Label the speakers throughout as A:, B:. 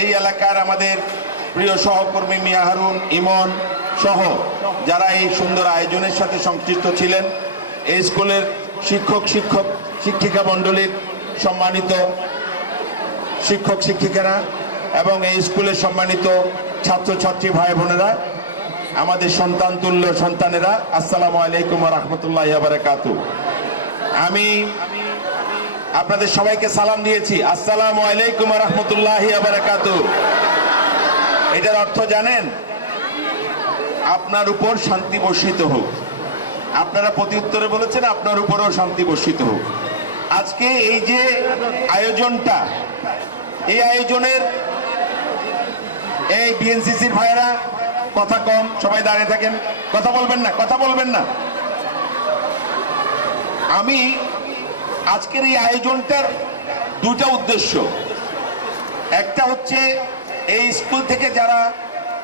A: এই এলাকার আমাদের প্রিয় সহকর্মী মিয়া হারুন, ইমন সহ যারা এই সুন্দর আয়োজনের সাথে সংশ্লিষ্ট ছিলেন, এই স্কুলের শিক্ষক শিক্ষক, শিক্ষিকা মণ্ডলীর সম্মানিত শিক্ষক, শিক্ষিকারা এবং এই স্কুলের সম্মানিত ছাত্রছাত্রী ভাই বোনেরা, আমাদের সন্তান তুল্য সন্তানেরা, আসসালামু আলাইকুম রহমতুল্লাহ বারাকাতু আমি আপনাদের সবাইকে সালাম দিয়েছি। আসসালামু আলাইকুম রহমতুল্লাহ এটার অর্থ জানেন, আপনার উপর শান্তি বর্ষিত হোক। আপনারা প্রতি উত্তরে বলেছেন, আপনার উপরেও শান্তি বর্ষিত হোক। আজকে এই যে আয়োজনটা, এই আয়োজনের এই বিএনসিসির ভাইয়েরা, কথা কম, সবাই দাঁড়িয়ে থাকেন। কথা বলবেন না, কথা বলবেন না। আমি আজকের এই আয়োজনটার দুটা উদ্দেশ্য। একটা হচ্ছে এই স্কুল থেকে যারা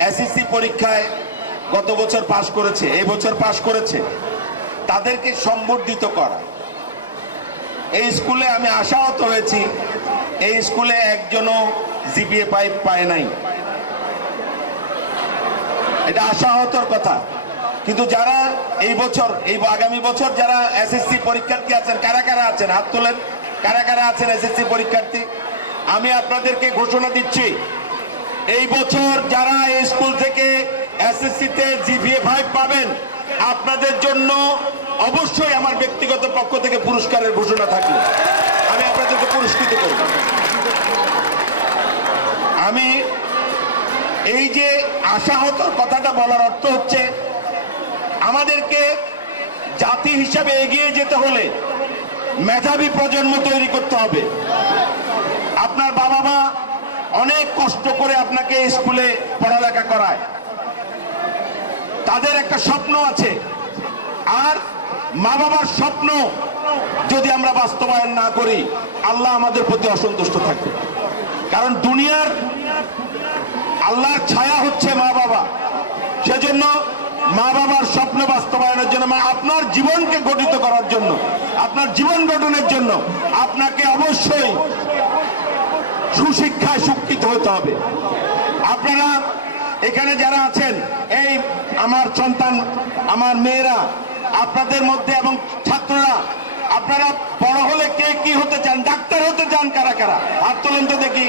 A: এসএসসি পরীক্ষায় গত বছর পাশ করেছে, এই বছর পাশ করেছে, তাদেরকে সম্বর্ধিত করা। এই স্কুলে আমি আশাহত হয়েছি, এই স্কুলে একজনও জিপিএ পাইপ পায় নাই। এটা আশাহতর কথা। কিন্তু যারা এই বছর, এই আগামী বছর যারা এসএসসি পরীক্ষার্থী আছেন, কারা কারা আছেন? হাত তোলেন। কারা কারা আছেন এসএসসি পরীক্ষার্থী? আমি আপনাদেরকে ঘোষণা দিচ্ছি, এই বছর যারা এই স্কুল থেকে এসএসসিতে জিপিএ ফাইভ পাবেন, আপনাদের জন্য অবশ্যই আমার ব্যক্তিগত পক্ষ থেকে পুরস্কারের ঘোষণা থাকবে। আমি আপনাদেরকে পুরস্কৃত করব। আমি এই যে আশাহতর কথাটা বলার অর্থ হচ্ছে আমাদেরকে জাতি হিসাবে এগিয়ে যেতে হলে মেধাবী প্রজন্ম তৈরি করতে হবে। আপনার বাবা মা অনেক কষ্ট করে আপনাকে স্কুলে পড়ালেখা করায়। তাদের একটা স্বপ্ন আছে। আর মা বাবার স্বপ্ন যদি আমরা বাস্তবায়ন না করি, আল্লাহ আমাদের প্রতি অসন্তুষ্ট থাকবে। কারণ দুনিয়ার আল্লাহর ছায়া হচ্ছে মা বাবা সেজন্য মা বাবার স্বপ্ন বাস্তবায়নের জন্য মানে আপনার জীবনকে গঠিত করার জন্য, আপনার জীবন গঠনের জন্য আপনাকে অবশ্যই সুশিক্ষায় শিক্ষিত হতে হবে। আপনারা এখানে যারা আছেন, এই আমার সন্তান, আমার মেয়েরা, আপনাদের মধ্যে এবং ছাত্ররা, আপনারা বড় হলে কে কি হতে চান, ডাক্তার হতে চান কারা কারা? হাত তোলেন তো দেখি,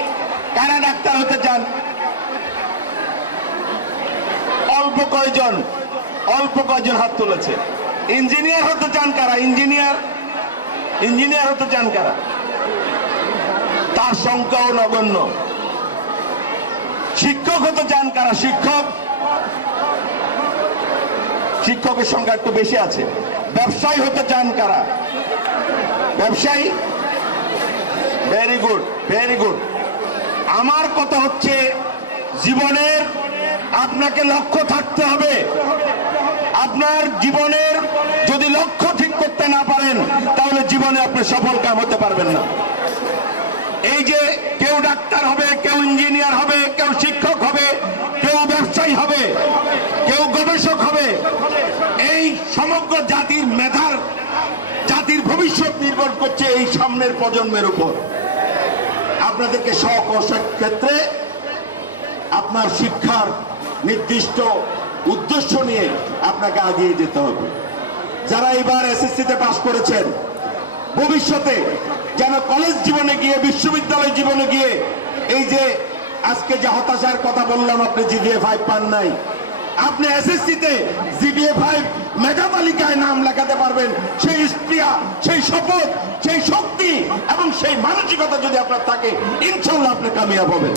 A: কারা ডাক্তার হতে চান? অল্প কয়জন? অল্প কয়জন হাত তুলেছে। ইঞ্জিনিয়ার হতে চান কারা? ইঞ্জিনিয়ার? ইঞ্জিনিয়ার হতে চান কারা? তার সংখ্যাও নগণ্য। শিক্ষক হতে চান কারা? শিক্ষক? শিক্ষকের সংখ্যা একটু বেশি আছে। ব্যবসায়ী হতে চান কারা? ব্যবসায়ী? ভেরি গুড ভেরি গুড আমার কথা হচ্ছে, জীবনের আপনাকে লক্ষ্য থাকতে হবে। আপনার জীবনের যদি লক্ষ্য ঠিক করতে না পারেন, তাহলে জীবনে আপনি সফল কাম হতে পারবেন না। এই যে কেউ ডাক্তার হবে, কেউ ইঞ্জিনিয়ার হবে, কেউ শিক্ষক হবে, কেউ ব্যবসায়ী হবে, কেউ গবেষক হবে, এই সমগ্র জাতির মেধার, জাতির ভবিষ্যৎ নির্ভর করছে এই সামনের প্রজন্মের উপর। আপনাদেরকে স্বকৌশল ক্ষেত্রে আপনার শিক্ষার নির্দিষ্ট উদ্দেশ্য নিয়ে আপনাকে আগিয়ে যেতে হবে। যারা এবার এসএসসিতে পাশ করেছেন, ভবিষ্যতে যেন কলেজ জীবনে গিয়ে, বিশ্ববিদ্যালয় জীবনে গিয়ে এই যে আজকে যে হতাশার কথা বললাম, আপনি জিবিএ ফাইভ পান নাই। আপনি এসএসসিতে জিবিএ ফাইভ মেধা তালিকায় নাম লেখাতে পারবেন। সেই স্প্রিয়া সেই শপথ, সেই শক্তি এবং সেই মানসিকতা যদি আপনার থাকে ইনশাল্লাহ আপনি কামিয়াব হবেন।